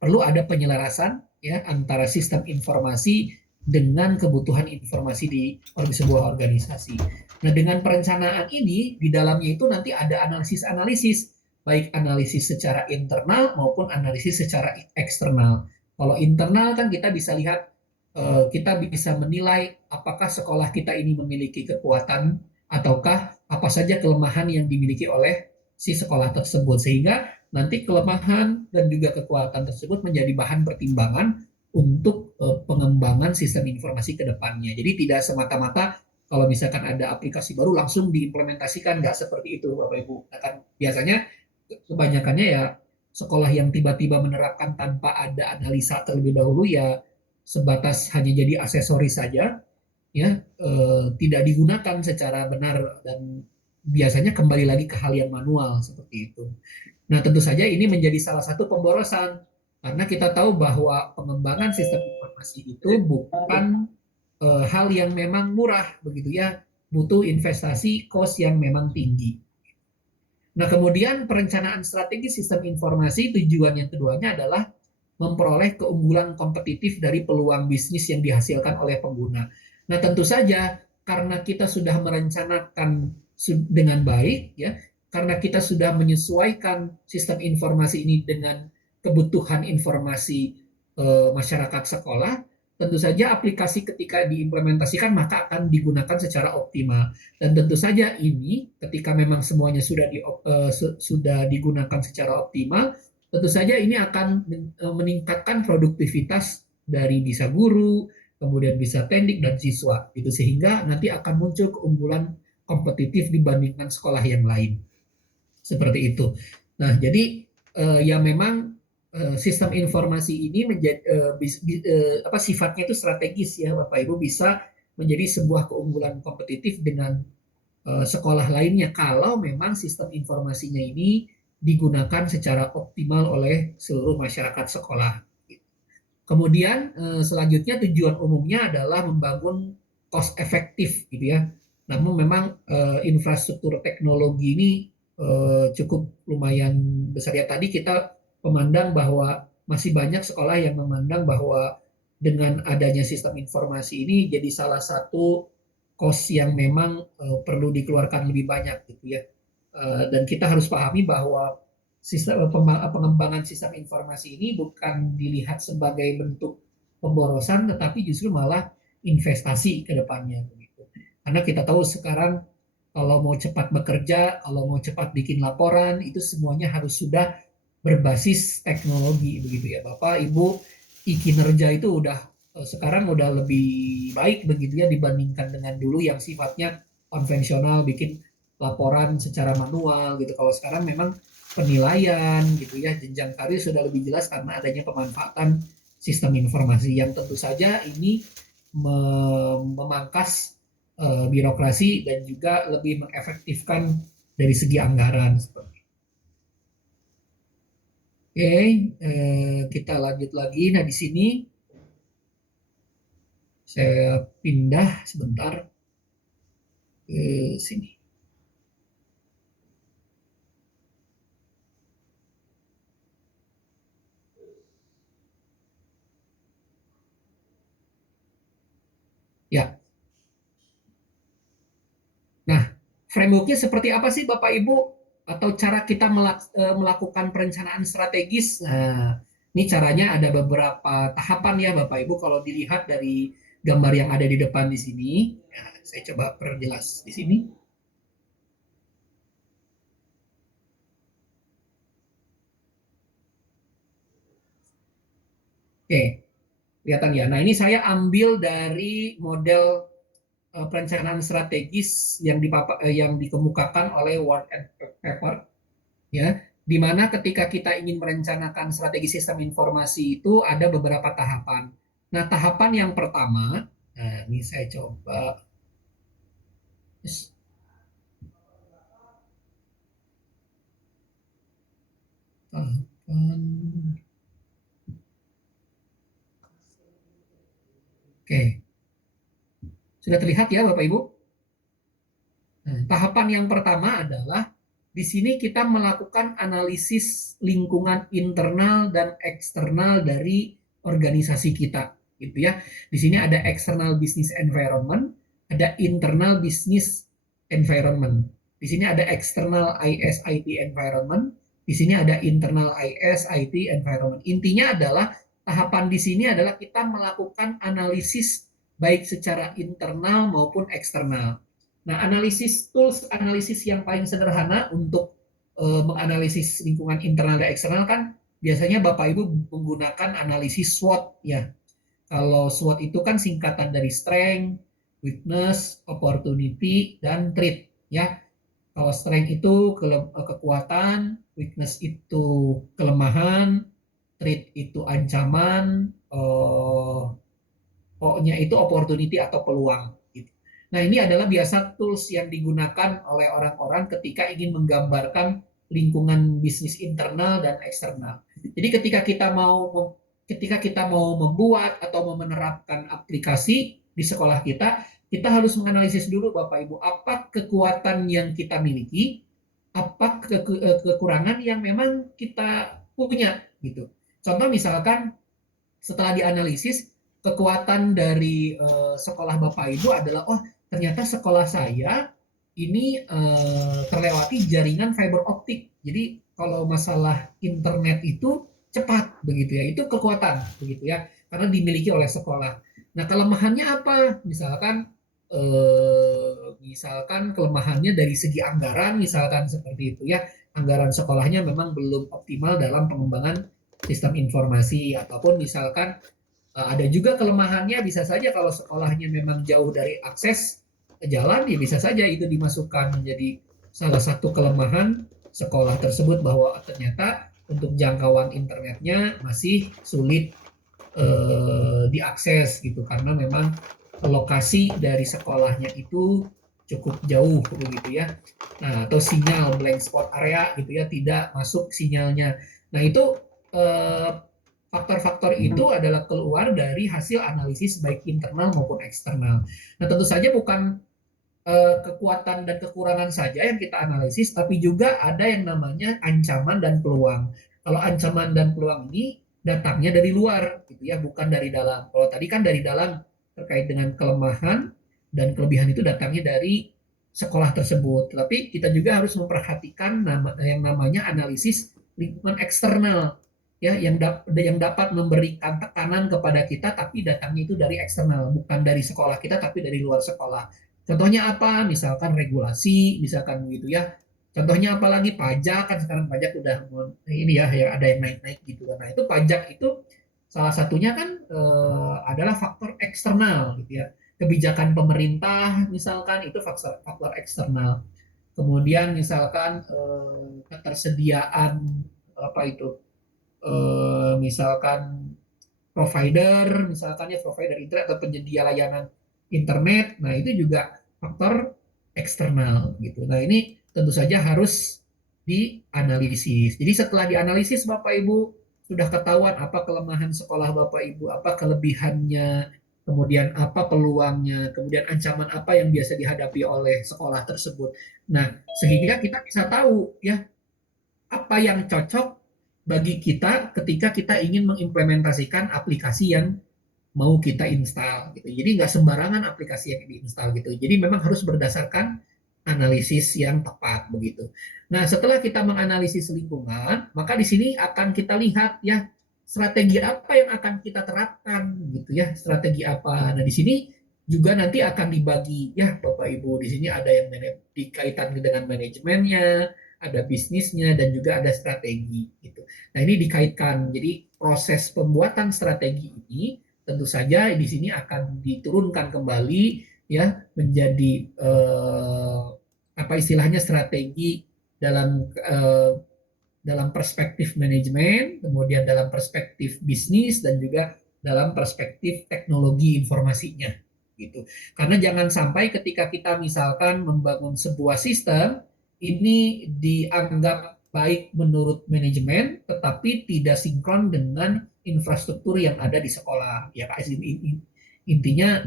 perlu ada penyelarasan ya antara sistem informasi dengan kebutuhan informasi di sebuah organisasi. Nah, dengan perencanaan ini di dalamnya itu nanti ada analisis-analisis, baik analisis secara internal maupun analisis secara eksternal. Kalau internal kan kita bisa lihat, kita bisa menilai apakah sekolah kita ini memiliki kekuatan ataukah apa saja kelemahan yang dimiliki oleh si sekolah tersebut, sehingga nanti kelemahan dan juga kekuatan tersebut menjadi bahan pertimbangan untuk pengembangan sistem informasi ke depannya. Jadi tidak semata-mata kalau misalkan ada aplikasi baru langsung diimplementasikan, nggak seperti itu Bapak Ibu. Nah, kan biasanya kebanyakannya ya sekolah yang tiba-tiba menerapkan tanpa ada analisa terlebih dahulu ya sebatas hanya jadi aksesoris saja ya, tidak digunakan secara benar dan biasanya kembali lagi ke hal yang manual seperti itu. Nah, tentu saja ini menjadi salah satu pemborosan karena kita tahu bahwa pengembangan sistem informasi itu bukan hal yang memang murah begitu ya, butuh investasi cost yang memang tinggi. Nah, kemudian perencanaan strategi sistem informasi tujuan yang keduanya adalah memperoleh keunggulan kompetitif dari peluang bisnis yang dihasilkan oleh pengguna. Nah, tentu saja karena kita sudah merencanakan dengan baik ya, karena kita sudah menyesuaikan sistem informasi ini dengan kebutuhan informasi masyarakat sekolah, tentu saja aplikasi ketika diimplementasikan maka akan digunakan secara optimal. Dan tentu saja ini ketika memang semuanya sudah digunakan secara optimal, tentu saja ini akan meningkatkan produktivitas dari bisa guru, kemudian bisa pendik dan siswa, itu sehingga nanti akan muncul keunggulan kompetitif dibandingkan sekolah yang lain. Seperti itu. Nah, jadi ya memang sistem informasi ini menjadi apa sifatnya itu strategis ya Bapak Ibu, bisa menjadi sebuah keunggulan kompetitif dengan sekolah lainnya kalau memang sistem informasinya ini digunakan secara optimal oleh seluruh masyarakat sekolah. Kemudian selanjutnya tujuan umumnya adalah membangun cost efektif gitu ya. Namun memang infrastruktur teknologi ini cukup lumayan besar ya. Tadi kita memandang bahwa masih banyak sekolah yang memandang bahwa dengan adanya sistem informasi ini jadi salah satu cost yang memang perlu dikeluarkan lebih banyak gitu ya. Dan kita harus pahami bahwa sistem pengembangan sistem informasi ini bukan dilihat sebagai bentuk pemborosan, tetapi justru malah investasi ke depannya begitu. Karena kita tahu sekarang kalau mau cepat bekerja, kalau mau cepat bikin laporan, itu semuanya harus sudah berbasis teknologi begitu ya Bapak Ibu. Kinerja itu udah sekarang udah lebih baik begitu ya dibandingkan dengan dulu yang sifatnya konvensional, bikin laporan secara manual gitu. Kalau sekarang memang penilaian gitu ya, jenjang karir sudah lebih jelas karena adanya pemanfaatan sistem informasi yang tentu saja ini memangkas birokrasi dan juga lebih mengefektifkan dari segi anggaran seperti. Oke, kita lanjut lagi. Nah, di sini saya pindah sebentar ke sini. Ya, nah, frameworknya seperti apa sih Bapak Ibu? Atau cara kita melakukan perencanaan strategis? Nah, ini caranya ada beberapa tahapan ya Bapak Ibu. Kalau dilihat dari gambar yang ada di depan di sini, ya, saya coba perjelas di sini. Oke, kelihatan ya. Nah, ini saya ambil dari model perencanaan strategis yang dikemukakan oleh Word and Paper ya, di mana ketika kita ingin merencanakan strategi sistem informasi itu ada beberapa tahapan. Nah, tahapan yang pertama, nah ini saya coba. Tahapan. Oke, sudah terlihat ya Bapak Ibu? Nah, tahapan yang pertama adalah Di sini kita melakukan analisis lingkungan internal dan eksternal dari organisasi kita, gitu ya. Di sini ada external business environment, ada internal business environment. Di sini ada external IS/IT environment, di sini ada internal IS/IT environment. Intinya adalah tahapan di sini adalah kita melakukan analisis baik secara internal maupun eksternal. Nah, analisis yang paling sederhana untuk menganalisis lingkungan internal dan eksternal kan biasanya Bapak Ibu menggunakan analisis SWOT ya. Kalau SWOT itu kan singkatan dari strength, weakness, opportunity, dan threat ya. Kalau strength itu kekuatan, weakness itu kelemahan, threat itu ancaman, pokoknya itu opportunity atau peluang. Gitu. Nah, ini adalah biasa tools yang digunakan oleh orang-orang ketika ingin menggambarkan lingkungan bisnis internal dan eksternal. Jadi ketika kita mau membuat atau menerapkan aplikasi di sekolah kita, kita harus menganalisis dulu Bapak Ibu, apa kekuatan yang kita miliki, apa kekurangan yang memang kita punya gitu. Contoh misalkan setelah dianalisis kekuatan dari sekolah Bapak Ibu adalah oh ternyata sekolah saya ini terlewati jaringan fiber optik. Jadi kalau masalah internet itu cepat begitu ya. Itu kekuatan begitu ya karena dimiliki oleh sekolah. Nah, kelemahannya apa? Misalkan kelemahannya dari segi anggaran misalkan seperti itu ya. Anggaran sekolahnya memang belum optimal dalam pengembangan sistem informasi ataupun misalkan ada juga kelemahannya bisa saja kalau sekolahnya memang jauh dari akses ke jalan ya bisa saja itu dimasukkan menjadi salah satu kelemahan sekolah tersebut bahwa ternyata untuk jangkauan internetnya masih sulit diakses gitu karena memang lokasi dari sekolahnya itu cukup jauh begitu ya. Nah, atau sinyal blank spot area gitu ya tidak masuk sinyalnya. Nah, itu eh, faktor-faktor itu adalah keluar dari hasil analisis baik internal maupun eksternal. Nah, tentu saja bukan kekuatan dan kekurangan saja yang kita analisis, tapi juga ada yang namanya ancaman dan peluang. Kalau ancaman dan peluang ini datangnya dari luar, gitu ya, bukan dari dalam. Kalau tadi kan dari dalam terkait dengan kelemahan dan kelebihan itu datangnya dari sekolah tersebut. Tapi kita juga harus memperhatikan yang namanya analisis lingkungan eksternal ya yang dapat memberikan tekanan kepada kita tapi datangnya itu dari eksternal bukan dari sekolah kita tapi dari luar sekolah. Contohnya apa? Misalkan regulasi, misalkan begitu ya. Contohnya apalagi pajak kan sekarang pajak udah ini ya yang ada yang naik-naik gitu kan. Nah, itu pajak itu salah satunya kan adalah faktor eksternal gitu ya. Kebijakan pemerintah misalkan itu faktor faktor eksternal. Kemudian misalkan ketersediaan apa itu misalkan provider internet atau penyedia layanan internet. Nah, itu juga faktor eksternal gitu. Nah, ini tentu saja harus dianalisis. Jadi setelah dianalisis Bapak Ibu sudah ketahuan apa kelemahan sekolah Bapak Ibu, apa kelebihannya, kemudian apa peluangnya, kemudian ancaman apa yang biasa dihadapi oleh sekolah tersebut. Nah, sehingga kita bisa tahu ya apa yang cocok bagi kita ketika kita ingin mengimplementasikan aplikasi yang mau kita install gitu. Jadi nggak sembarangan aplikasi yang diinstal gitu. Jadi memang harus berdasarkan analisis yang tepat begitu. Nah, setelah kita menganalisis lingkungan, maka di sini akan kita lihat ya strategi apa yang akan kita terapkan gitu ya. Strategi apa. Nah, di sini juga nanti akan dibagi ya Bapak Ibu. Di sini ada yang dikaitan dengan manajemennya, ada bisnisnya dan juga ada strategi gitu. Nah, ini dikaitkan. Jadi proses pembuatan strategi ini tentu saja di sini akan diturunkan kembali ya menjadi apa istilahnya strategi dalam dalam perspektif manajemen, kemudian dalam perspektif bisnis dan juga dalam perspektif teknologi informasinya gitu. Karena jangan sampai ketika kita misalkan membangun sebuah sistem ini dianggap baik menurut manajemen tetapi tidak sinkron dengan infrastruktur yang ada di sekolah. Ya intinya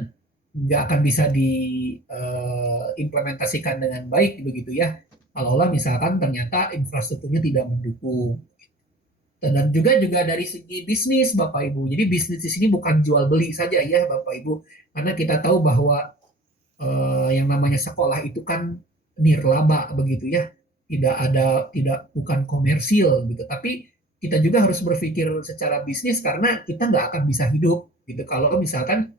nggak akan bisa diimplementasikan dengan baik begitu ya. Kalaulah misalkan ternyata infrastrukturnya tidak mendukung. Dan juga dari segi bisnis Bapak Ibu. Jadi bisnis di sini bukan jual beli saja ya Bapak Ibu. Karena kita tahu bahwa yang namanya sekolah itu kan nirlaba begitu ya. Tidak bukan komersil gitu. Tapi kita juga harus berpikir secara bisnis karena kita nggak akan bisa hidup gitu kalau misalkan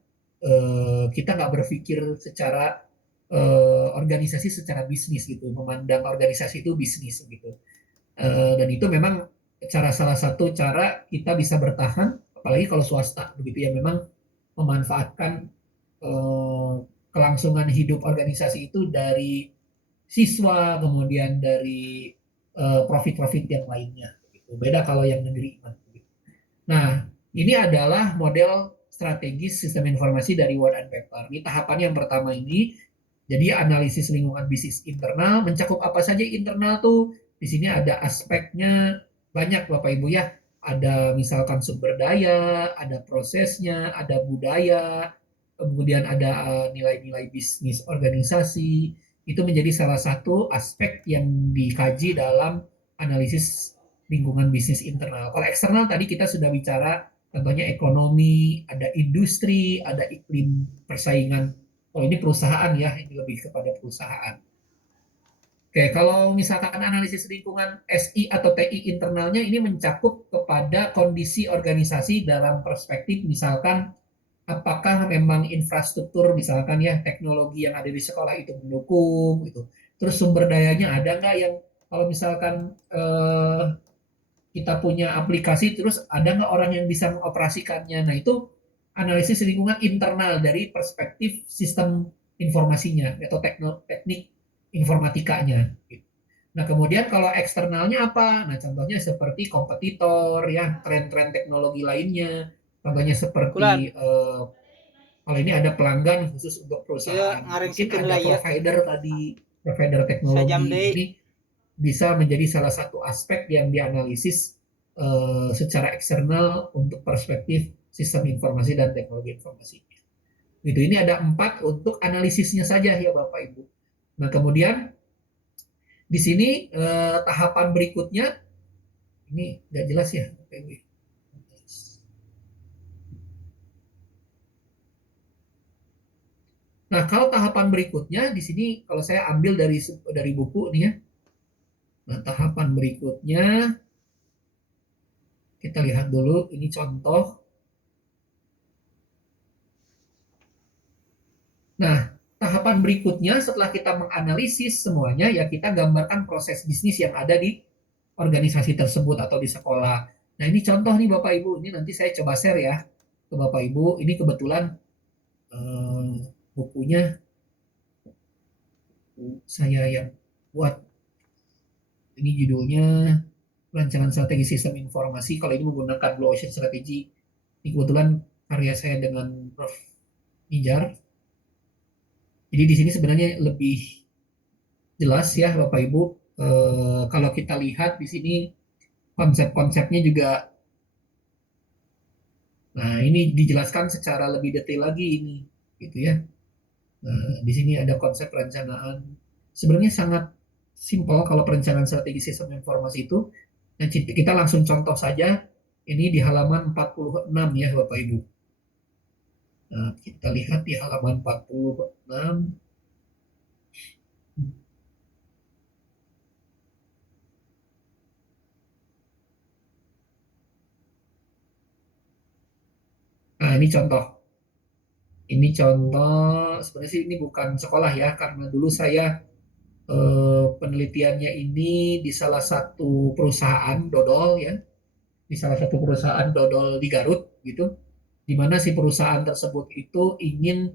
kita nggak berpikir secara organisasi secara bisnis gitu, memandang organisasi itu bisnis gitu. Dan itu memang salah satu cara kita bisa bertahan, apalagi kalau swasta begitu ya, memang memanfaatkan eh, kelangsungan hidup organisasi itu dari siswa, kemudian dari profit-profit yang lainnya. Gitu. Beda kalau yang negeri. Nah, ini adalah model strategis sistem informasi dari Word and Paper. Ini tahapan yang pertama ini. Jadi analisis lingkungan bisnis internal mencakup apa saja internal tuh. Di sini ada aspeknya banyak Bapak Ibu ya. Ada misalkan sumber daya, ada prosesnya, ada budaya, kemudian ada nilai-nilai bisnis organisasi. Itu menjadi salah satu aspek yang dikaji dalam analisis lingkungan bisnis internal. Kalau eksternal tadi kita sudah bicara contohnya ekonomi, ada industri, ada iklim persaingan. Oh ini perusahaan ya, ini lebih kepada perusahaan. Oke, kalau misalkan analisis lingkungan SI atau TI internalnya ini mencakup kepada kondisi organisasi dalam perspektif misalkan apakah memang infrastruktur misalkan ya teknologi yang ada di sekolah itu mendukung gitu. Terus sumber dayanya ada nggak yang kalau misalkan kita punya aplikasi terus ada nggak orang yang bisa mengoperasikannya. Nah itu analisis lingkungan internal dari perspektif sistem informasinya atau teknik informatikanya. Nah kemudian kalau eksternalnya apa? Nah contohnya seperti kompetitor ya, tren-tren teknologi lainnya. Contohnya Kulan, seperti kalau ini ada pelanggan khusus untuk ieu perusahaan. Mungkin ngarengsikeun ada heula ieu. provider tadi, provider Sajam teknologi. Nah deui. ini bisa menjadi salah satu aspek yang dianalisis secara eksternal untuk perspektif sistem informasi dan teknologi informasi. Gitu. Ini ada 4 untuk analisisnya saja ya Bapak Ibu. Nah kemudian di sini tahapan berikutnya ini nggak jelas ya Bapak Ibu. Nah kalau tahapan berikutnya di sini kalau saya ambil dari buku nih ya. Nah tahapan berikutnya kita lihat dulu ini contoh. Nah, tahapan berikutnya setelah kita menganalisis semuanya, ya kita gambarkan proses bisnis yang ada di organisasi tersebut atau di sekolah. Nah, ini contoh nih Bapak Ibu. Ini nanti saya coba share ya ke Bapak Ibu. Ini kebetulan eh, bukunya saya yang buat. Ini judulnya Rancangan Strategi Sistem Informasi. Kalau ini menggunakan Blue Ocean Strategy. Ini kebetulan karya saya dengan Prof. Nijar. Jadi di sini sebenarnya lebih jelas ya Bapak Ibu. Kalau kita lihat di sini konsep-konsepnya juga, nah ini dijelaskan secara lebih detail lagi ini, gitu ya. Nah, di sini ada konsep perencanaan. Sebenarnya sangat simpel kalau perencanaan strategi sistem informasi itu. Nah, kita langsung contoh saja. Ini di halaman 46 ya Bapak Ibu. Nah, kita lihat di halaman 46. Nah, ini contoh. Ini contoh, sebenarnya sih ini bukan sekolah ya, karena dulu saya penelitiannya ini di salah satu perusahaan dodol ya, di salah satu perusahaan dodol di Garut gitu, di mana si perusahaan tersebut itu ingin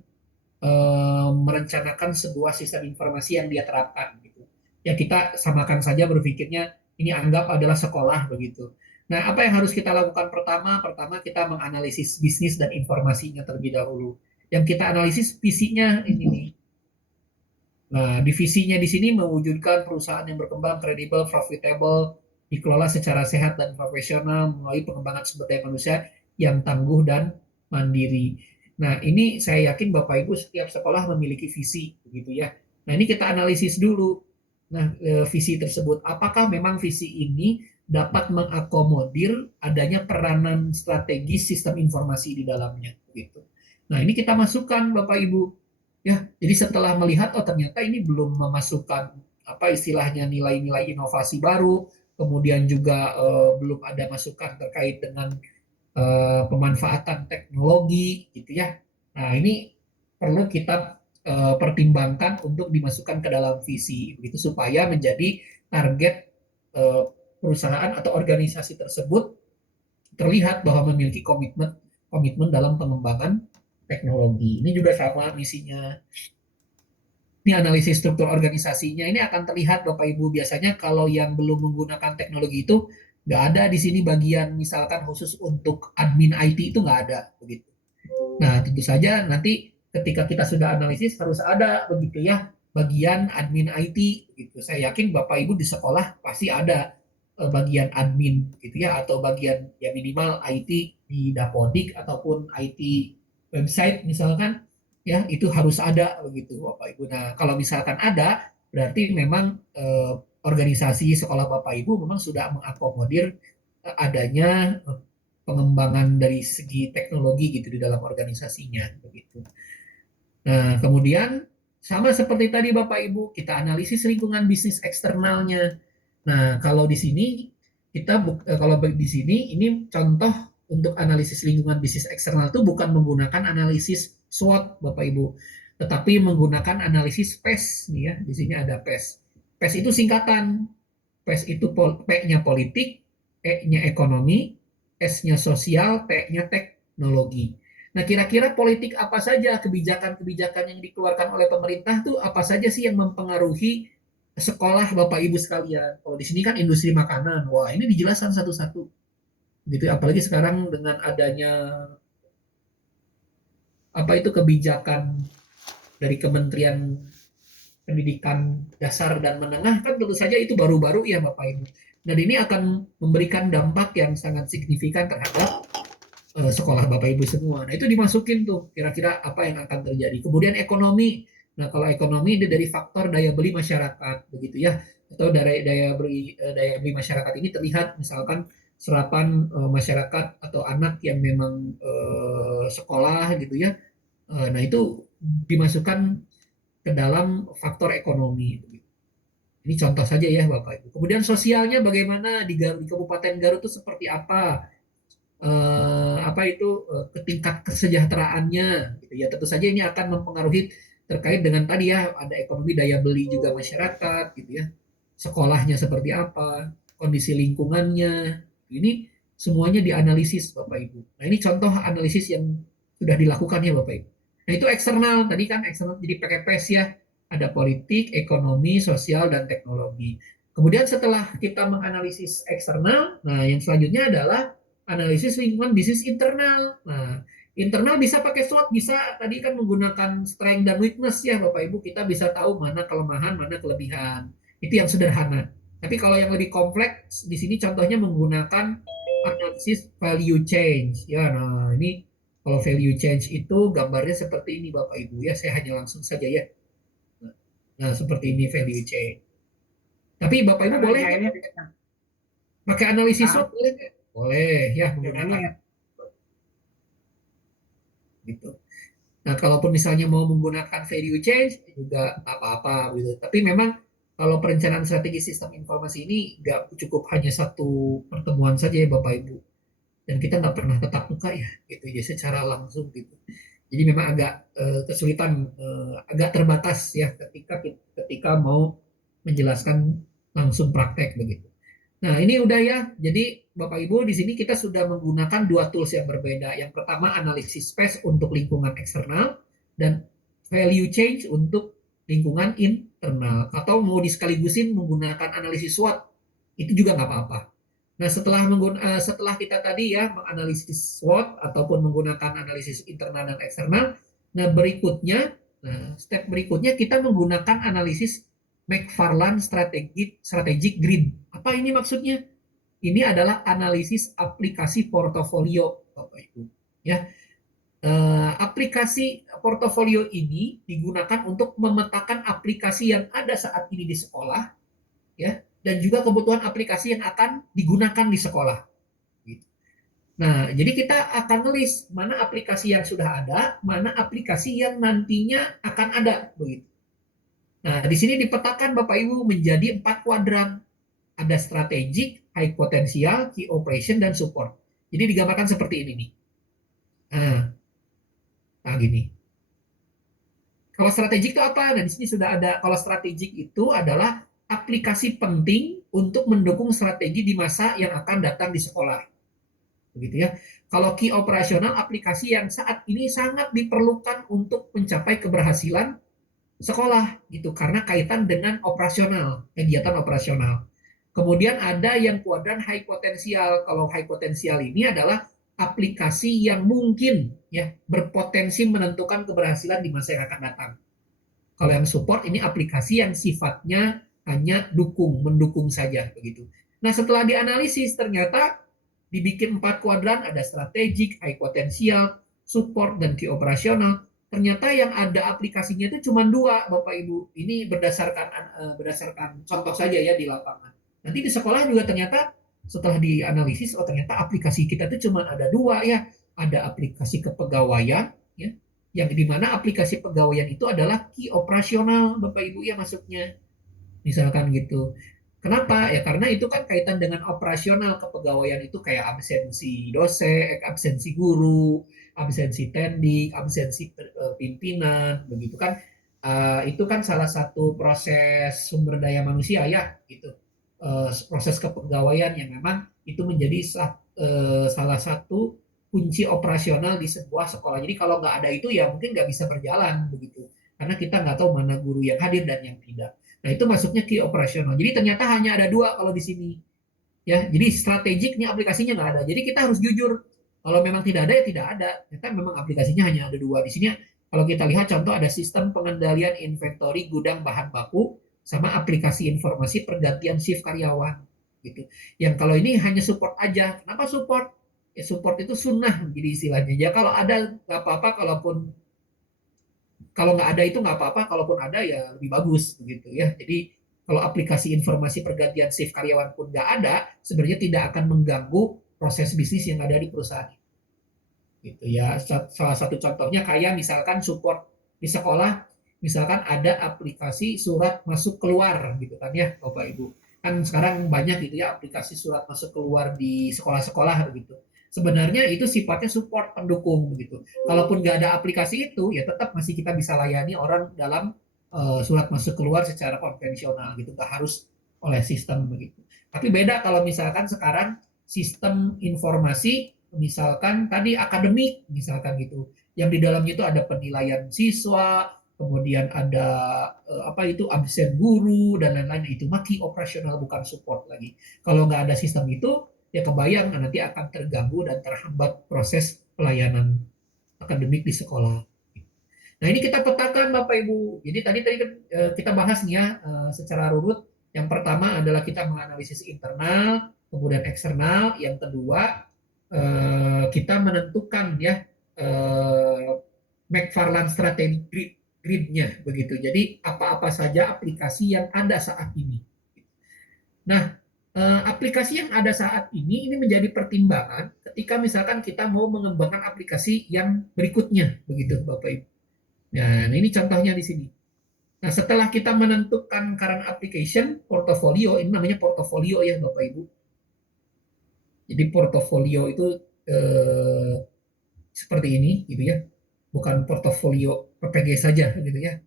merencanakan sebuah sistem informasi yang dia terapkan gitu. Ya kita samakan saja berpikirnya ini anggap adalah sekolah begitu. Nah, apa yang harus kita lakukan pertama? Pertama kita menganalisis bisnis dan informasinya terlebih dahulu. Yang kita analisis visinya ini nih. Nah, divisinya di sini mewujudkan perusahaan yang berkembang, kredibel, profitable, dikelola secara sehat dan profesional melalui pengembangan sumber daya manusia yang tangguh dan mandiri. Nah, ini saya yakin Bapak Ibu setiap sekolah memiliki visi, begitu ya. Nah, ini kita analisis dulu. Nah, visi tersebut, apakah memang visi ini dapat mengakomodir adanya peranan strategis sistem informasi di dalamnya, gitu. Nah, ini kita masukkan Bapak Ibu, ya. Jadi setelah melihat, oh ternyata ini belum memasukkan apa istilahnya nilai-nilai inovasi baru, kemudian juga belum ada masukan terkait dengan pemanfaatan teknologi, gitu ya. Nah, ini perlu kita pertimbangkan untuk dimasukkan ke dalam visi, begitu supaya menjadi target eh, perusahaan atau organisasi tersebut terlihat bahwa memiliki komitmen komitmen dalam pengembangan teknologi. Ini juga sama misinya. Ini analisis struktur organisasinya ini akan terlihat Bapak Ibu, biasanya kalau yang belum menggunakan teknologi itu nggak ada di sini bagian misalkan khusus untuk admin IT, itu nggak ada begitu. Nah, tentu saja nanti ketika kita sudah analisis harus ada begitu ya bagian admin IT gitu. Saya yakin Bapak Ibu di sekolah pasti ada bagian admin gitu ya, atau bagian ya minimal IT di Dapodik ataupun IT website misalkan, ya itu harus ada begitu Bapak Ibu. Nah, kalau misalkan ada berarti memang organisasi sekolah Bapak Ibu memang sudah mengakomodir adanya pengembangan dari segi teknologi gitu di dalam organisasinya begitu. Nah, kemudian sama seperti tadi Bapak Ibu, kita analisis lingkungan bisnis eksternalnya. Nah, kalau di sini kalau di sini ini contoh untuk analisis lingkungan bisnis eksternal itu bukan menggunakan analisis SWOT Bapak Ibu, tetapi menggunakan analisis PES nih ya. Di sini ada PES. PES itu singkatan. PES itu P-nya politik, E-nya ekonomi, S-nya sosial, T-nya teknologi. Nah, kira-kira politik apa saja, kebijakan-kebijakan yang dikeluarkan oleh pemerintah tuh apa saja sih yang mempengaruhi sekolah Bapak Ibu sekalian? Kalau di sini kan industri makanan, wah ini dijelaskan satu-satu. Gitu, apalagi sekarang dengan adanya apa itu kebijakan dari Kementerian Pendidikan Dasar dan Menengah, kan tentu saja itu baru-baru ya Bapak Ibu. Dan ini akan memberikan dampak yang sangat signifikan terhadap sekolah Bapak Ibu semua. Nah, itu dimasukin tuh kira-kira apa yang akan terjadi. Kemudian ekonomi. Nah, kalau ekonomi itu dari faktor daya beli masyarakat begitu ya. Atau dari daya beli masyarakat ini terlihat misalkan serapan masyarakat atau anak yang memang sekolah gitu ya. Nah, itu dimasukkan ke dalam faktor ekonomi. Ini contoh saja ya Bapak Ibu. Kemudian sosialnya bagaimana di Garut, di Kabupaten Garut itu seperti apa itu tingkat kesejahteraannya gitu ya. Tentu saja ini akan mempengaruhi terkait dengan tadi ya ada ekonomi daya beli juga masyarakat gitu ya. Sekolahnya seperti apa, kondisi lingkungannya. Ini semuanya dianalisis Bapak Ibu. Nah, ini contoh analisis yang sudah dilakukan ya Bapak Ibu. Nah, itu eksternal. Tadi kan eksternal jadi pakai PES ya. Ada politik, ekonomi, sosial, dan teknologi. Kemudian setelah kita menganalisis eksternal, nah yang selanjutnya adalah analisis lingkungan bisnis internal. Nah, internal bisa pakai SWOT, bisa tadi kan menggunakan strength dan weakness ya Bapak Ibu, kita bisa tahu mana kelemahan, mana kelebihan. Itu yang sederhana. Tapi kalau yang lebih kompleks di sini contohnya menggunakan analisis value change. Ya, nah ini kalau value change itu gambarnya seperti ini Bapak Ibu ya, saya hanya langsung saja ya. Nah, seperti ini value chain. Tapi Bapak Ibu boleh Ya, nggak ini pakai analisis SWOT? ah, Boleh nggak? Boleh ya ya, ini menggunakan gitu. Nah, kalaupun misalnya mau menggunakan value change juga apa-apa gitu. Tapi memang kalau perencanaan strategi sistem informasi ini nggak cukup hanya satu pertemuan saja ya Bapak Ibu. Dan kita nggak pernah tetap muka ya gitu ya secara langsung gitu. Jadi memang agak kesulitan, agak terbatas ya ketika mau menjelaskan langsung praktek begitu. Nah, ini udah ya. Jadi Bapak Ibu di sini kita sudah menggunakan dua tools yang berbeda. Yang pertama analisis space untuk lingkungan eksternal dan value change untuk lingkungan internal. Atau mau disekaligusin menggunakan analisis SWOT itu juga nggak apa-apa. Nah, setelah kita tadi ya menganalisis SWOT ataupun menggunakan analisis internal dan eksternal, nah step berikutnya kita menggunakan analisis McFarland Strategic Grid. Apa ini maksudnya? Ini adalah analisis aplikasi portofolio, Bapak Ibu. Ya, aplikasi portofolio ini digunakan untuk memetakan aplikasi yang ada saat ini di sekolah ya, dan juga kebutuhan aplikasi yang akan digunakan di sekolah. Gitu. Nah, jadi kita akan list mana aplikasi yang sudah ada, mana aplikasi yang nantinya akan ada, begitu. Nah, di sini dipetakan Bapak Ibu menjadi 4 kuadran. Ada strategic, high potensial, key operation, dan support. Jadi digambarkan seperti ini nih. Nah, nah gini. Kalau strategik itu apa? Nah, di sini sudah ada. Kalau strategik itu adalah aplikasi penting untuk mendukung strategi di masa yang akan datang di sekolah. Begitu ya. Kalau key operasional, aplikasi yang saat ini sangat diperlukan untuk mencapai keberhasilan sekolah gitu karena kaitan dengan operasional, kegiatan operasional. Kemudian ada yang kuadran high potensial. Kalau high potensial ini adalah aplikasi yang mungkin ya berpotensi menentukan keberhasilan di masa yang akan datang. Kalau yang support ini aplikasi yang sifatnya hanya mendukung saja begitu. Nah, setelah dianalisis ternyata dibikin 4 kuadran, ada strategik, high potensial, support, dan key operasional. Ternyata yang ada aplikasinya itu cuma 2, Bapak Ibu. Ini berdasarkan contoh saja ya di lapangan. Nanti di sekolah juga ternyata setelah dianalisis, oh ternyata aplikasi kita itu cuma ada 2 ya. Ada aplikasi kepegawaian, ya, yang dimana aplikasi pegawaian itu adalah key operasional Bapak Ibu ya masuknya misalkan gitu. Kenapa? Ya karena itu kan kaitan dengan operasional kepegawaian itu kayak absensi dosen, absensi guru, absensi tendik, absensi pimpinan, begitu kan. Itu kan salah satu proses sumber daya manusia ya, gitu. Proses kepegawaian yang memang itu menjadi salah satu kunci operasional di sebuah sekolah. Jadi kalau nggak ada itu ya mungkin nggak bisa berjalan begitu. Karena kita nggak tahu mana guru yang hadir dan yang tidak. Nah, itu masuknya key operasional. Jadi ternyata hanya ada 2 kalau di sini. Ya, jadi strategiknya aplikasinya nggak ada. Jadi kita harus jujur. Kalau memang tidak ada ya tidak ada. Ternyata memang aplikasinya hanya ada 2 di sini. Kalau kita lihat contoh ada sistem pengendalian inventory gudang bahan baku sama aplikasi informasi pergantian shift karyawan gitu. Yang kalau ini hanya support aja. Kenapa support? Ya support itu sunnah jadi istilahnya. Ya kalau ada nggak apa-apa, kalaupun kalau nggak ada itu nggak apa-apa, kalaupun ada ya lebih bagus begitu ya. Jadi kalau aplikasi informasi pergantian shift karyawan pun nggak ada, sebenarnya tidak akan mengganggu proses bisnis yang ada di perusahaan. Gitu ya. Salah satu contohnya kayak misalkan support di sekolah, misalkan ada aplikasi surat masuk keluar gitu kan ya, Bapak Ibu. Kan sekarang banyak gitu ya aplikasi surat masuk keluar di sekolah-sekolah gitu. Sebenarnya itu sifatnya support pendukung begitu. Kalaupun nggak ada aplikasi itu, ya tetap masih kita bisa layani orang dalam surat masuk keluar secara konvensional gitu, nggak harus oleh sistem begitu. Tapi beda kalau misalkan sekarang sistem informasi, misalkan tadi akademik, misalkan gitu, yang di dalamnya itu ada penilaian siswa, kemudian ada apa itu absen guru dan lain-lain, itu maki operasional bukan support lagi. Kalau nggak ada sistem itu, ya kebayang nanti akan terganggu dan terhambat proses pelayanan akademik di sekolah. Nah, ini kita petakan Bapak Ibu. Jadi tadi tadi kita bahas nih ya secara runut. Yang pertama adalah kita menganalisis internal, kemudian eksternal. Yang kedua kita menentukan ya McFarland Strategic Grid-nya begitu. Jadi apa-apa saja aplikasi yang ada saat ini. Nah, aplikasi yang ada saat ini menjadi pertimbangan ketika misalkan kita mau mengembangkan aplikasi yang berikutnya begitu Bapak Ibu. Nah, ini contohnya di sini. Nah, setelah kita menentukan current application, portofolio, ini namanya portofolio ya Bapak Ibu. Jadi portofolio itu eh, seperti ini gitu ya. Bukan portofolio PPG saja gitu ya.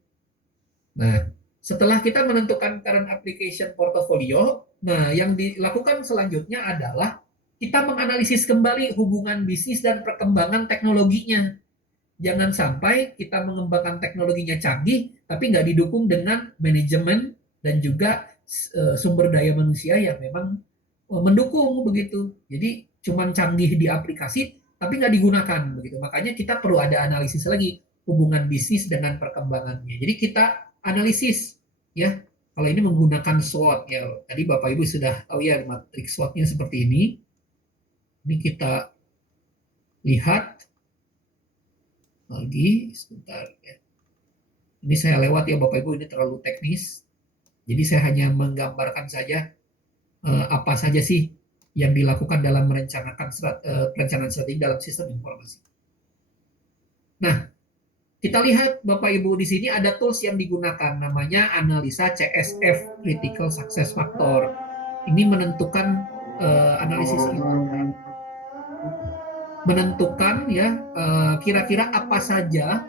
Nah, setelah kita menentukan current application portofolio, nah yang dilakukan selanjutnya adalah kita menganalisis kembali hubungan bisnis dan perkembangan teknologinya. Jangan sampai kita mengembangkan teknologinya canggih, tapi nggak didukung dengan manajemen dan juga sumber daya manusia yang memang mendukung begitu. Jadi cuman canggih di aplikasi, tapi nggak digunakan begitu. Makanya kita perlu ada analisis lagi hubungan bisnis dengan perkembangannya. Jadi kita analisis ya. Kalau ini menggunakan SWOT ya. Tadi Bapak Ibu sudah tahu ya matriks SWOT-nya seperti ini. Ini kita lihat lagi sebentar ya. Ini saya lewat ya Bapak Ibu, ini terlalu teknis. Jadi saya hanya menggambarkan saja apa saja sih yang dilakukan dalam merencanakan perencanaan strategi dalam sistem informasi. Nah, kita lihat Bapak Ibu di sini ada tools yang digunakan namanya analisa CSF Critical Success Factor. Ini menentukan analisis ini menentukan ya kira-kira apa saja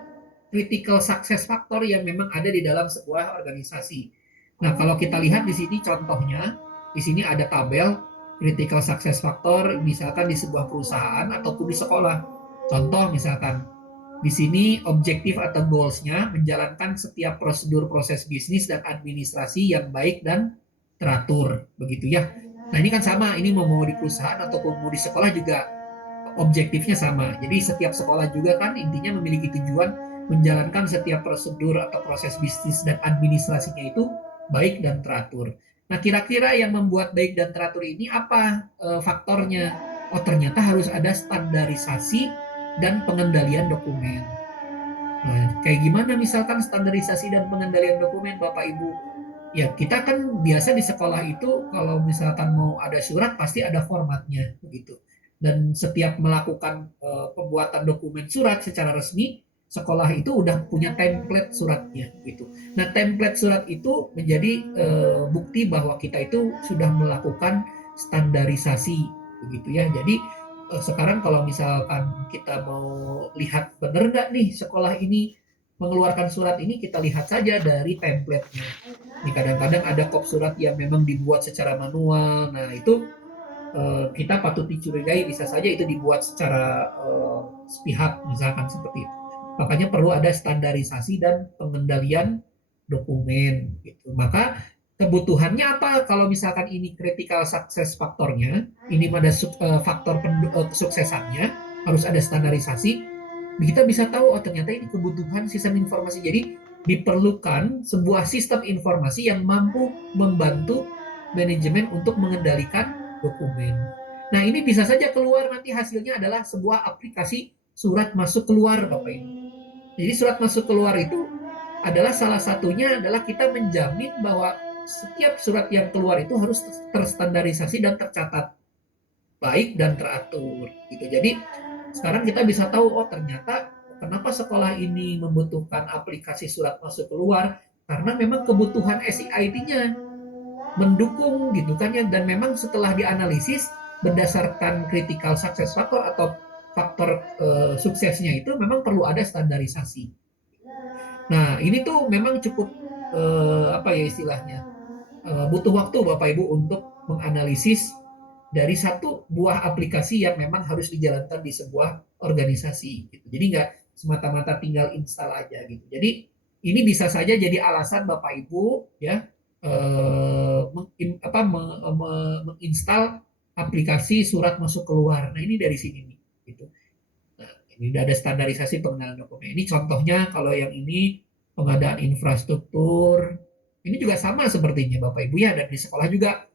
critical success factor yang memang ada di dalam sebuah organisasi. Nah, kalau kita lihat di sini contohnya, di sini ada tabel critical success factor misalkan di sebuah perusahaan ataupun di sekolah. Contoh misalkan di sini objektif atau goals-nya menjalankan setiap prosedur proses bisnis dan administrasi yang baik dan teratur, begitu ya. Nah, ini kan sama, ini mau di perusahaan ataupun mau di sekolah juga objektifnya sama. Jadi setiap sekolah juga kan intinya memiliki tujuan menjalankan setiap prosedur atau proses bisnis dan administrasinya itu baik dan teratur. Nah, kira-kira yang membuat baik dan teratur ini apa faktornya? Oh, ternyata harus ada standarisasi dan pengendalian dokumen. Nah, kayak gimana misalkan standarisasi dan pengendalian dokumen, Bapak Ibu? Ya, kita kan biasa di sekolah itu kalau misalkan mau ada surat pasti ada formatnya begitu. Dan setiap melakukan pembuatan dokumen surat secara resmi, sekolah itu udah punya template suratnya gitu. Nah, template surat itu menjadi bukti bahwa kita itu sudah melakukan standarisasi begitu ya. Jadi sekarang kalau misalkan kita mau lihat benar nggak nih sekolah ini mengeluarkan surat ini, kita lihat saja dari template-nya. Ini kadang-kadang ada kop surat yang memang dibuat secara manual. Nah, itu kita patut dicurigai bisa saja itu dibuat secara sepihak, misalkan seperti itu. Makanya perlu ada standarisasi dan pengendalian dokumen. Gitu. Maka kebutuhannya apa kalau misalkan ini critical success faktornya, ini ada faktor kesuksesannya, harus ada standarisasi, kita bisa tahu oh ternyata ini kebutuhan sistem informasi. Jadi diperlukan sebuah sistem informasi yang mampu membantu manajemen untuk mengendalikan dokumen. Nah, ini bisa saja keluar nanti hasilnya adalah sebuah aplikasi surat masuk keluar Bapak Ibu. Jadi surat masuk keluar itu adalah salah satunya adalah kita menjamin bahwa setiap surat yang keluar itu harus terstandarisasi dan tercatat baik dan teratur gitu. Jadi sekarang kita bisa tahu oh ternyata kenapa sekolah ini membutuhkan aplikasi surat masuk keluar karena memang kebutuhan SIIT-nya mendukung gitu kan ya, dan memang setelah dianalisis berdasarkan critical success factor atau faktor suksesnya itu memang perlu ada standarisasi. Nah, ini tuh memang cukup apa ya istilahnya butuh waktu Bapak Ibu untuk menganalisis dari satu buah aplikasi yang memang harus dijalankan di sebuah organisasi gitu. Jadi nggak semata-mata tinggal install aja gitu. Jadi ini bisa saja jadi alasan Bapak Ibu ya menginstal aplikasi surat masuk keluar. Nah, ini dari sini nih gitu. Nah, ini udah ada standarisasi pengenalan dokumen. Ini contohnya kalau yang ini pengadaan infrastruktur. Ini juga sama sepertinya Bapak Ibu ya, dan di sekolah juga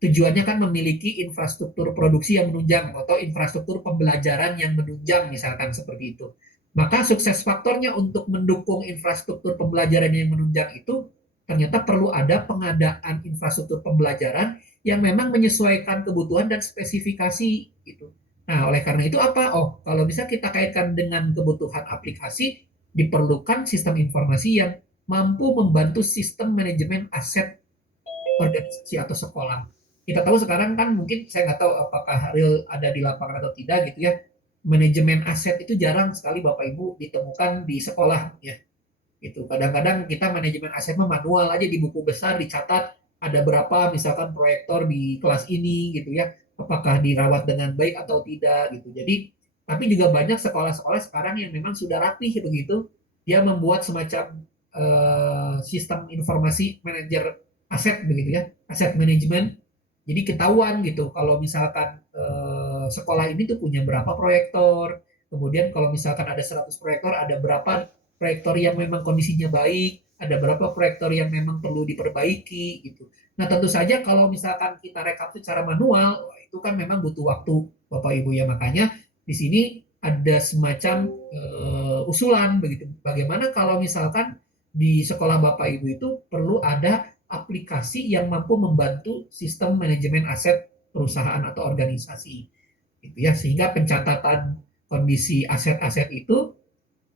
tujuannya kan memiliki infrastruktur produksi yang menunjang atau infrastruktur pembelajaran yang menunjang misalkan seperti itu. Maka sukses faktornya untuk mendukung infrastruktur pembelajaran yang menunjang itu ternyata perlu ada pengadaan infrastruktur pembelajaran yang memang menyesuaikan kebutuhan dan spesifikasi gitu. Nah, oleh karena itu apa? Oh, kalau bisa kita kaitkan dengan kebutuhan aplikasi, diperlukan sistem informasi yang mampu membantu sistem manajemen aset organisasi atau sekolah. Kita tahu sekarang kan mungkin saya nggak tahu apakah real ada di lapangan atau tidak gitu ya. Manajemen aset itu jarang sekali Bapak Ibu ditemukan di sekolah ya. Gitu. Kadang-kadang kita manajemen aset manual aja di buku besar dicatat ada berapa misalkan proyektor di kelas ini gitu ya. Apakah dirawat dengan baik atau tidak gitu. Jadi tapi juga banyak sekolah-sekolah sekarang yang memang sudah rapih begitu. Dia membuat semacam sistem informasi manajer aset begitu ya, aset manajemen. Jadi ketahuan gitu kalau misalkan sekolah ini tuh punya berapa proyektor, kemudian kalau misalkan ada 100 proyektor, ada berapa proyektor yang memang kondisinya baik, ada berapa proyektor yang memang perlu diperbaiki gitu. Nah, tentu saja kalau misalkan kita rekap secara manual, itu kan memang butuh waktu Bapak Ibu ya. Makanya di sini ada semacam usulan begitu. Bagaimana kalau misalkan di sekolah Bapak Ibu itu perlu ada aplikasi yang mampu membantu sistem manajemen aset perusahaan atau organisasi. Gitu ya, sehingga pencatatan kondisi aset-aset itu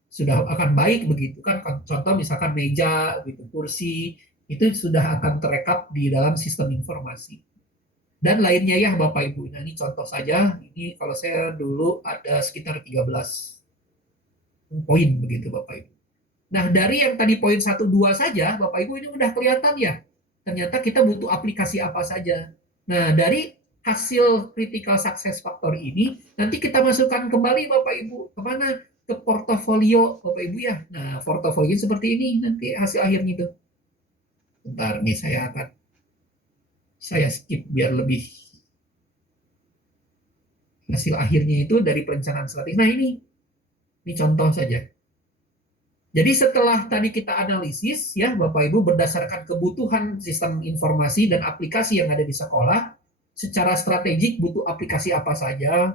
sudah akan baik begitu kan. Contoh misalkan meja, gitu, kursi, itu sudah akan terekap di dalam sistem informasi. Dan lainnya ya Bapak Ibu. Nah, ini contoh saja. Ini kalau saya dulu ada sekitar 13 poin begitu Bapak Ibu. Nah, dari yang tadi poin 1 2 saja Bapak Ibu ini udah kelihatan ya. Ternyata kita butuh aplikasi apa saja. Nah, dari hasil critical success factor ini nanti kita masukkan kembali Bapak Ibu kemana? Ke portofolio Bapak Ibu ya. Nah, portofolio seperti ini nanti hasil akhirnya itu. Bentar nih saya skip biar lebih hasil akhirnya itu dari perencanaan strategis. Nah, ini contoh saja. Jadi setelah tadi kita analisis ya Bapak Ibu berdasarkan kebutuhan sistem informasi dan aplikasi yang ada di sekolah, secara strategik butuh aplikasi apa saja,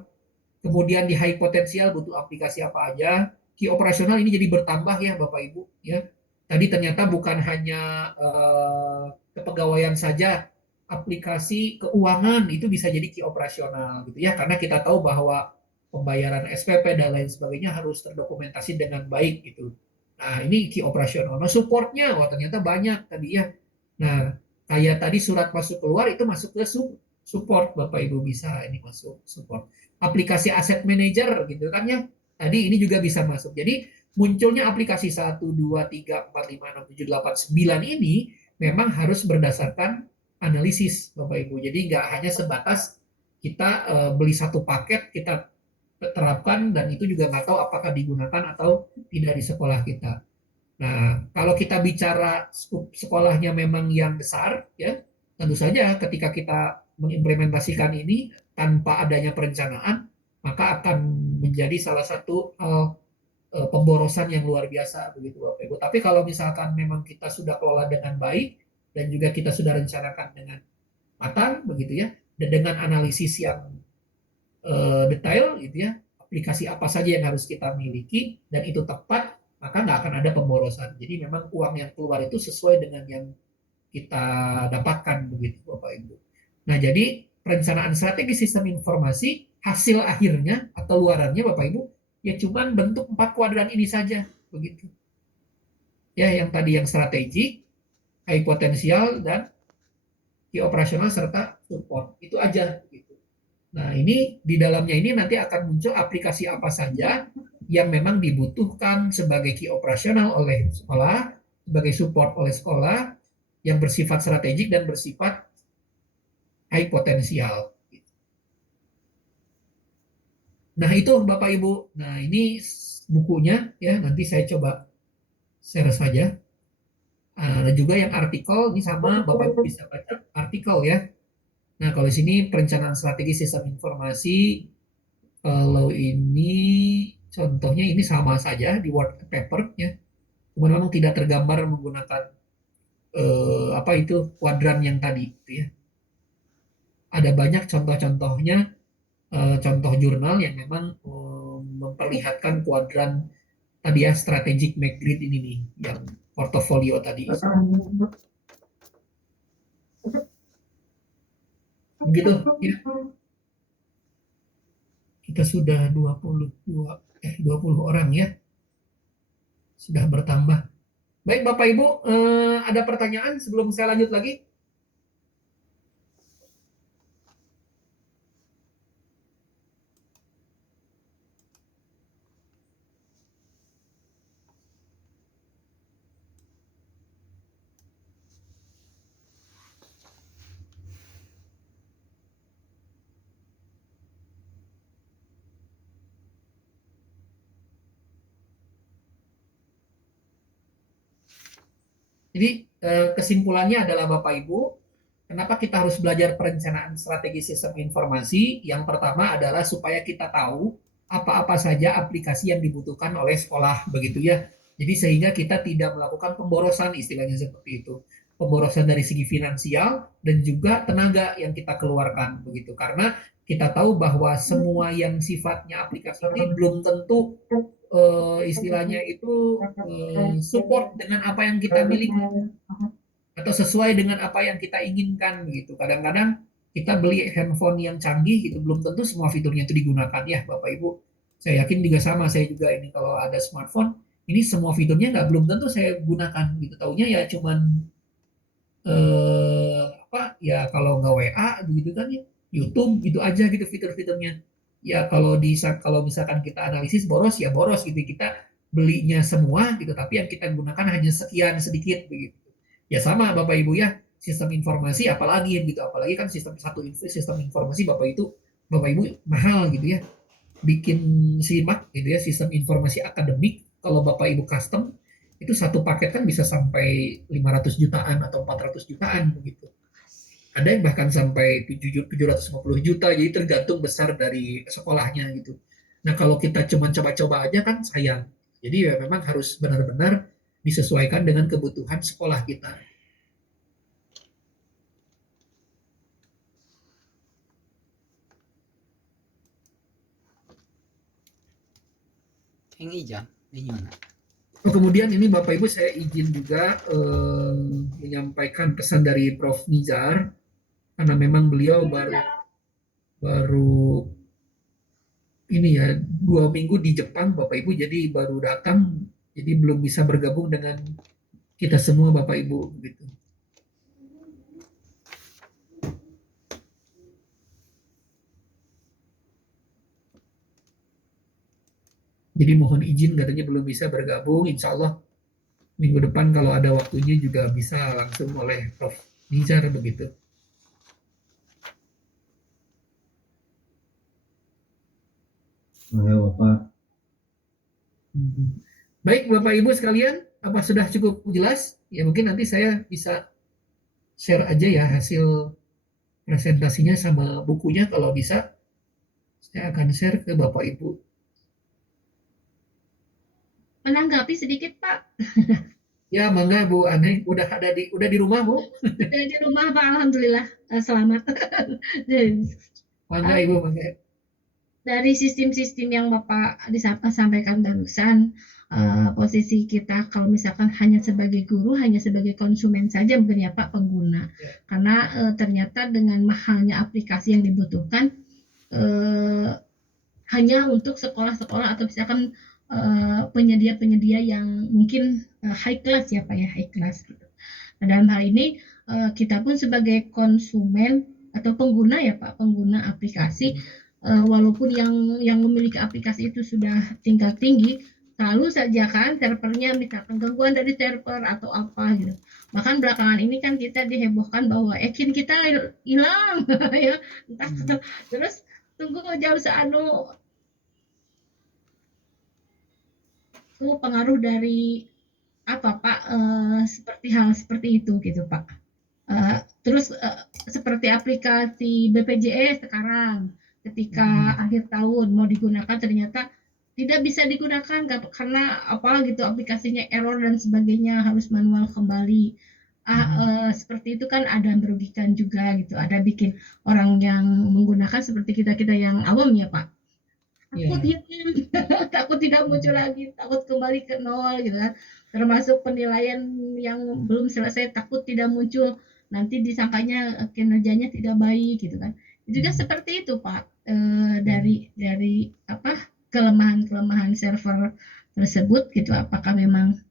kemudian di high potensial butuh aplikasi apa aja, key operasional ini jadi bertambah ya Bapak Ibu ya. Tadi ternyata bukan hanya kepegawaian saja, aplikasi keuangan itu bisa jadi key operasional gitu ya, karena kita tahu bahwa pembayaran SPP dan lain sebagainya harus terdokumentasi dengan baik gitu. Nah, ini key operasional. Nah, supportnya, wah ternyata banyak tadi ya. Nah, kayak tadi surat masuk keluar itu masuk ke support, Bapak Ibu bisa ini masuk support. Aplikasi aset manager gitu kan ya. Tadi ini juga bisa masuk. Jadi munculnya aplikasi 1, 2, 3, 4, 5, 6, 7, 8, 9 ini memang harus berdasarkan analisis Bapak Ibu. Jadi nggak hanya sebatas kita beli satu paket, kita terapkan dan itu juga nggak tahu apakah digunakan atau tidak di sekolah kita. Nah, kalau kita bicara sekolahnya memang yang besar, ya tentu saja ketika kita mengimplementasikan ini tanpa adanya perencanaan, maka akan menjadi salah satu pemborosan yang luar biasa begitu Bapak Ibu. Tapi kalau misalkan memang kita sudah kelola dengan baik dan juga kita sudah rencanakan dengan matang begitu ya, dan dengan analisis yang detail gitu ya, aplikasi apa saja yang harus kita miliki dan itu tepat, maka nggak akan ada pemborosan. Jadi memang uang yang keluar itu sesuai dengan yang kita dapatkan begitu Bapak Ibu. Nah, jadi perencanaan strategi sistem informasi hasil akhirnya atau luarannya Bapak Ibu ya cuman bentuk 4 kuadran ini saja begitu. Ya, yang tadi yang strategi, high potensial dan operasional serta support. Itu aja gitu. Nah, ini di dalamnya ini nanti akan muncul aplikasi apa saja yang memang dibutuhkan sebagai key operasional oleh sekolah, sebagai support oleh sekolah, yang bersifat strategik dan bersifat high potensial. Nah, itu Bapak Ibu. Nah, ini bukunya ya, nanti saya coba share saja. Dan juga yang artikel ini sama Bapak Ibu bisa baca artikel ya. Nah, kalau di sini perencanaan strategi sistem informasi, kalau ini contohnya ini sama saja di Word paper ya. Cuma memang tidak tergambar menggunakan apa itu kuadran yang tadi gitu ya. Ada banyak contoh-contohnya, contoh jurnal yang memang memperlihatkan kuadran tadi ya, strategic McGrid ini nih yang portofolio tadi. Begitu ya. Kita sudah 20 orang ya. Sudah bertambah. Baik Bapak Ibu, ada pertanyaan sebelum saya lanjut lagi? Jadi kesimpulannya adalah Bapak Ibu, kenapa kita harus belajar perencanaan strategi sistem informasi? Yang pertama adalah supaya kita tahu apa-apa saja aplikasi yang dibutuhkan oleh sekolah begitu ya. Jadi sehingga kita tidak melakukan pemborosan istilahnya seperti itu. Pemborosan dari segi finansial dan juga tenaga yang kita keluarkan begitu. Karena kita tahu bahwa semua yang sifatnya aplikasi ini belum tentu istilahnya itu support dengan apa yang kita miliki atau sesuai dengan apa yang kita inginkan gitu. Kadang-kadang kita beli handphone yang canggih gitu belum tentu semua fiturnya itu digunakan ya Bapak Ibu. Saya yakin juga sama, saya juga ini kalau ada smartphone ini semua fiturnya nggak belum tentu saya gunakan gitu. Taunya ya cuman apa ya kalau nggak WA gitu kan ya YouTube gitu aja gitu fitur-fiturnya. Ya kalau misalkan kita analisis boros ya boros gitu kita belinya semua gitu tapi yang kita gunakan hanya sekian sedikit begitu. Ya sama Bapak Ibu ya sistem informasi apalagi gitu apalagi kan sistem informasi Bapak Ibu mahal gitu ya bikin simak gitu ya sistem informasi akademik kalau Bapak Ibu custom itu satu paket kan bisa sampai 500 jutaan atau 400 jutaan begitu. Ada yang bahkan sampai 750 juta jadi tergantung besar dari sekolahnya gitu. Nah, kalau kita cuma coba-coba aja kan sayang. Jadi ya memang harus benar-benar disesuaikan dengan kebutuhan sekolah kita. Yang hijau, ini mana? Oh, kemudian ini Bapak Ibu saya izin juga menyampaikan pesan dari Prof. Nizar karena memang beliau baru baru ini ya 2 minggu di Jepang Bapak Ibu jadi baru datang jadi belum bisa bergabung dengan kita semua Bapak Ibu gitu. Jadi mohon izin katanya belum bisa bergabung. Insya Allah minggu depan kalau ada waktunya juga bisa langsung oleh Prof. Nizar begitu. Ya, Bapak. Baik Bapak Ibu sekalian, apa sudah cukup jelas? Ya mungkin nanti saya bisa share aja ya hasil presentasinya sama bukunya kalau bisa. Saya akan share ke Bapak Ibu. Menanggapi sedikit Pak. Ya mangga Bu Ane, udah di rumah Bu? Udah di rumah Pak, alhamdulillah selamat. Mangga Ibu mangga. Dari sistem-sistem yang Bapak sampaikan barusan, posisi kita kalau misalkan hanya sebagai guru, hanya sebagai konsumen saja mungkin ya Pak, pengguna. Karena ternyata dengan mahalnya aplikasi yang dibutuhkan hanya untuk sekolah-sekolah atau misalkan penyedia-penyedia yang mungkin high class ya Pak ya, high class gitu. Nah, dalam hal ini kita pun sebagai konsumen atau pengguna ya Pak, pengguna aplikasi walaupun yang memiliki aplikasi itu sudah tingkat tinggi, selalu saja kan servernya misalkan gangguan dari server atau apa gitu. Bahkan belakangan ini kan kita dihebohkan bahwa ekin kita hilang ya, entah terus tunggu jauh seanu itu pengaruh dari apa Pak seperti hal seperti itu gitu Pak. Terus seperti aplikasi BPJS sekarang ketika akhir tahun mau digunakan ternyata tidak bisa digunakan karena apa gitu aplikasinya error dan sebagainya harus manual kembali. Seperti itu kan ada merugikan juga gitu, ada bikin orang yang menggunakan seperti kita yang awam ya Pak takut hilang, takut tidak muncul lagi, takut kembali ke nol gitu kan. Termasuk penilaian yang belum selesai takut tidak muncul, nanti disangkanya kinerjanya tidak baik gitu kan. Juga seperti itu Pak, dari apa kelemahan-kelemahan server tersebut gitu. Apakah memang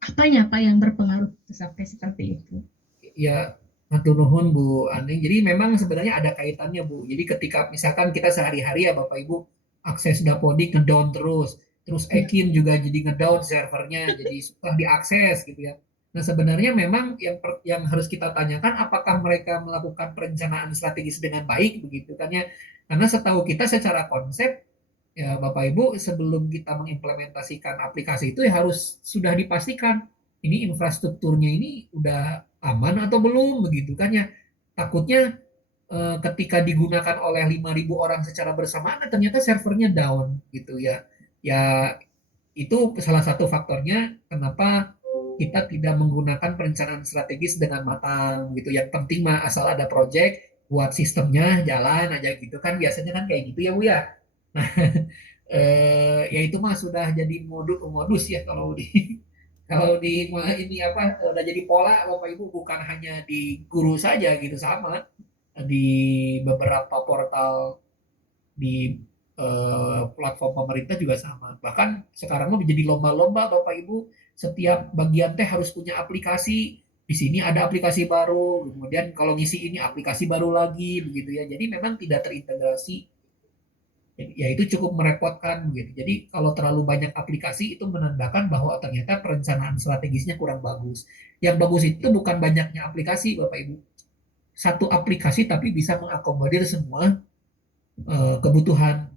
apanya Pak yang berpengaruh sampai seperti itu? Ya, matur nuhun Bu Aning. Jadi memang sebenarnya ada kaitannya Bu. Jadi ketika misalkan kita sehari-hari ya Bapak Ibu akses Dapodik ngedown terus Ekin juga jadi ngedown servernya, jadi susah diakses gitu ya. Nah sebenarnya memang yang harus kita tanyakan apakah mereka melakukan perencanaan strategis dengan baik begitu kan ya. Karena setahu kita secara konsep ya Bapak Ibu sebelum kita mengimplementasikan aplikasi itu ya harus sudah dipastikan ini infrastrukturnya ini udah aman atau belum begitu kan ya. Takutnya ketika digunakan oleh 5.000 orang secara bersamaan ternyata servernya down gitu ya. Ya itu salah satu faktornya kenapa kita tidak menggunakan perencanaan strategis dengan matang gitu. Yang penting mah asal ada project buat sistemnya jalan aja gitu kan biasanya kan kayak gitu ya Bu ya. Nah, ya itu mah sudah jadi modus ya kalau di Kalau di ini apa udah jadi pola Bapak Ibu bukan hanya di guru saja gitu sama di beberapa portal di platform pemerintah juga sama. Bahkan sekarang mah menjadi lomba-lomba Bapak Ibu, setiap bagian teh harus punya aplikasi. Di sini ada aplikasi baru, kemudian kalau ngisi ini aplikasi baru lagi begitu ya. Jadi memang tidak terintegrasi. Ya itu cukup merepotkan begitu. Jadi kalau terlalu banyak aplikasi itu menandakan bahwa ternyata perencanaan strategisnya kurang bagus. Yang bagus itu bukan banyaknya aplikasi Bapak Ibu. Satu aplikasi tapi bisa mengakomodir semua kebutuhan.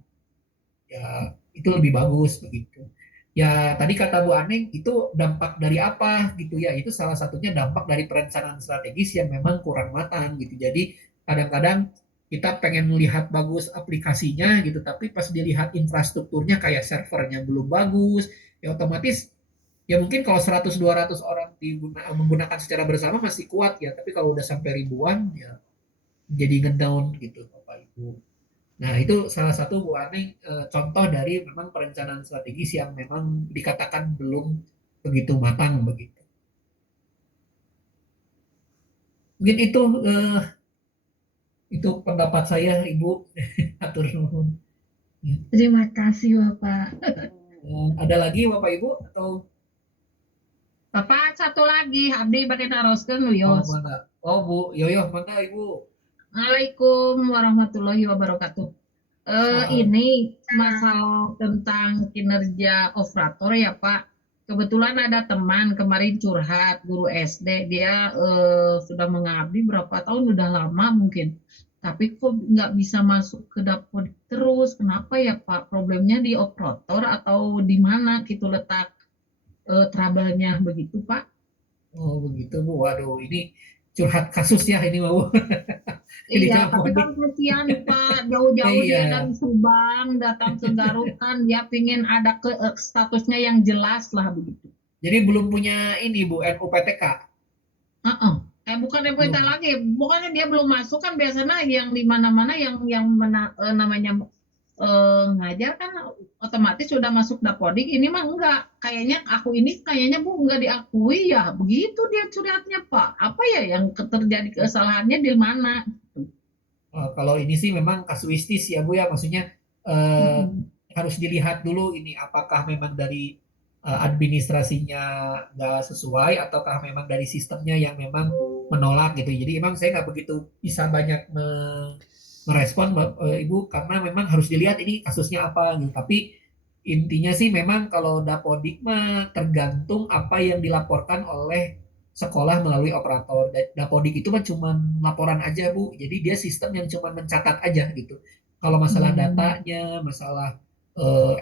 Ya itu lebih bagus begitu. Ya tadi kata Bu Aneng itu dampak dari apa gitu ya, itu salah satunya dampak dari perencanaan strategis yang memang kurang matang gitu. Jadi kadang-kadang kita pengen melihat bagus aplikasinya gitu, tapi pas dilihat infrastrukturnya kayak servernya belum bagus, ya otomatis ya mungkin kalau 100-200 orang menggunakan secara bersama masih kuat ya, tapi kalau udah sampai ribuan ya jadi ngedown gitu Bapak Ibu. Nah, itu salah satu Bu Ani contoh dari memang perencanaan strategis yang memang dikatakan belum begitu matang begitu. Mungkin itu pendapat saya Ibu. Atur nuhun. Ya. Terima kasih Bapak. Ada lagi Bapak Ibu atau Bapak satu lagi, abdi bade naroskeun oh Yos. mana? Oh Bu Yoyo mana Ibu? Waalaikum warahmatullahi wabarakatuh. Ini masalah tentang kinerja operator ya Pak. Kebetulan ada teman kemarin curhat guru SD, dia sudah mengabdi berapa tahun, udah lama mungkin. Tapi kok nggak bisa masuk ke dapur terus? Kenapa ya Pak? Problemnya di operator atau di mana gitu letak trouble-nya begitu Pak? Oh begitu Bu. Waduh ini curhat kasus ya ini Bu. Ini Iya, tapi telepon. kan kasihan Pak, jauh-jauh dia Iya. dari Subang datang ke Garut kan dia pingin ada ke statusnya yang jelas lah begitu. Jadi belum punya ini Bu NUPTK. Heeh. Bukan MPT Belum. lagi, bukannya dia belum masuk kan biasanya yang di mana-mana yang namanya ngajar kan otomatis sudah masuk Dapodik. Ini mah enggak, kayaknya aku ini kayaknya Bu enggak diakui ya, begitu dia curhatnya Pak. Apa ya yang terjadi kesalahannya di mana? Kalau ini sih memang kasuistis ya Bu ya, maksudnya eh, Mm-mm. harus dilihat dulu ini apakah memang dari administrasinya nggak sesuai ataukah memang dari sistemnya yang memang menolak gitu. Jadi emang saya nggak begitu bisa banyak merespon Ibu karena memang harus dilihat ini kasusnya apa gitu. Tapi intinya sih memang kalau Dapodik mah tergantung apa yang dilaporkan oleh sekolah melalui operator. Dapodik itu kan cuma laporan aja Bu. Jadi dia sistem yang cuma mencatat aja gitu. Kalau masalah Hmm. datanya, masalah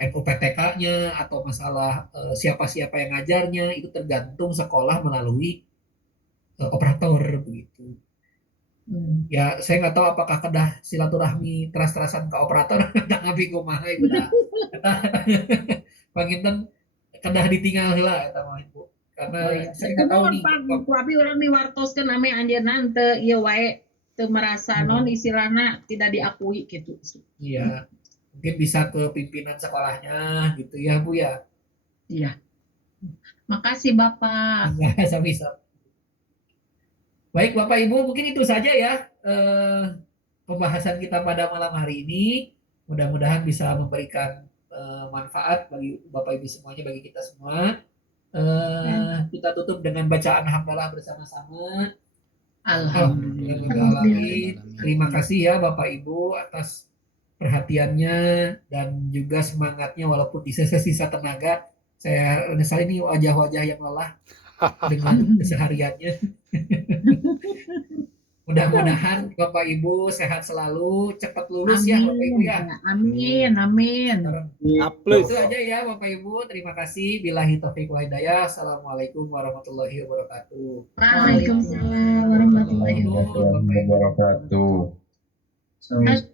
NUPTK-nya atau masalah siapa-siapa yang ngajarnya itu tergantung sekolah melalui operator begitu. Ya saya nggak tahu apakah kedah silaturahmi teras-terasan ke operator tak ngabi kumaha ibu dah. Eta panginten kedah ditinggal heula eta mah ibu. Karena Oh iya, saya itu nggak tahu mohon nih. Pak, tapi orang diwartoskeun ame anjeunna teu ieu wae teu merasa non istilahna tidak diakui gitu. Iya, mungkin bisa ke pimpinan sekolahnya gitu ya Bu ya. Iya, makasih Bapak. Enggak bisa. Baik Bapak Ibu, mungkin itu saja ya eh, pembahasan kita pada malam hari ini. Mudah-mudahan bisa memberikan manfaat bagi Bapak Ibu semuanya, bagi kita semua. Kita tutup dengan bacaan hamdalah bersama-sama. Alhamdulillah. Alhamdulillahirobbilalamin. Terima kasih ya Bapak Ibu atas perhatiannya dan juga semangatnya walaupun di sisa-sisa tenaga. Saya menyesal ini wajah-wajah yang lelah dengan kesehariannya. Mudah-mudahan Bapak Ibu sehat selalu, cepat lulus ya Bapak Ibu Amin. ya. Ya, amin, amin. Itu aja ya Bapak Ibu. Terima kasih. Billahi taufiq wal hidayah. Assalamualaikum warahmatullahi wabarakatuh. Waalaikumsalam warahmatullahi Nuhun, Bapak Ibu. wabarakatuh. wabarakatuh.